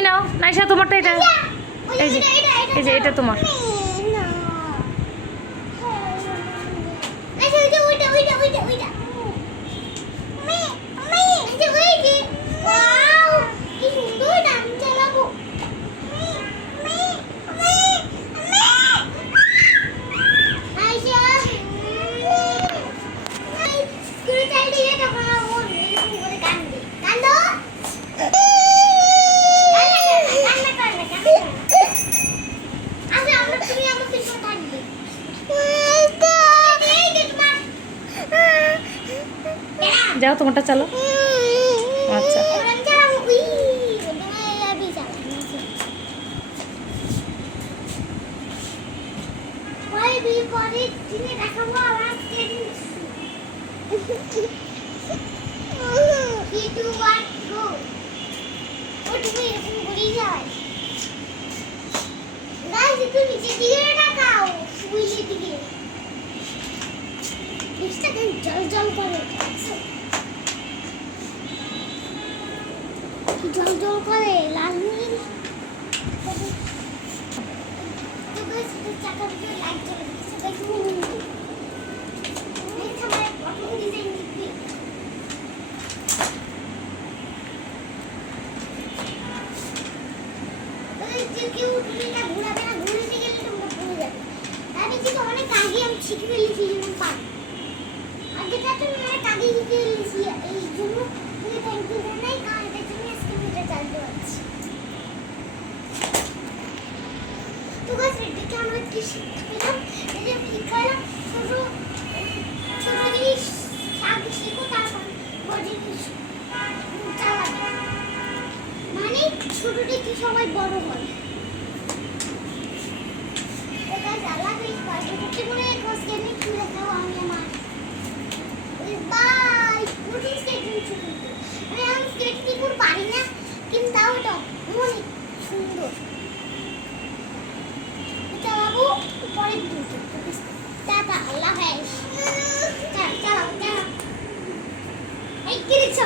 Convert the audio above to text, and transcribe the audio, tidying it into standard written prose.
তুমি নাও, নাইসা তোমারটা এটা। এই যে এটা তোমার। যাও তোমারটা চালো। আচ্ছা জল জল করে জল জল করে লাল নীল চাকা দিয়ে লাইট জ্বলে কেউ টুলিটা ঘুরাবে না, ঘুরতে গেলে তোমরা ভুলে যাবে। আমি যেটা অনেক আগে আমি শিখে ফেলেছি যেমন পান আগে তো আমি অনেক আগে শিখে ফেলেছি, এই জন্য তুমি থ্যাংক ইউ জানাই, কারণ এটার জন্য আজকে ভিডিও চালতে পারছি। তো গাছ এদিকে আমরা কি শিখতে পেলাম, এই যে শিখালাম ছোট ছোট জিনিস আগে শিখো, তারপর বড় জিনিস চালাবে, মানে ছোট থেকে সবাই বড় হয়। আল্লাহ হাফেজ। চালাও চালাও এই কি দেখছো?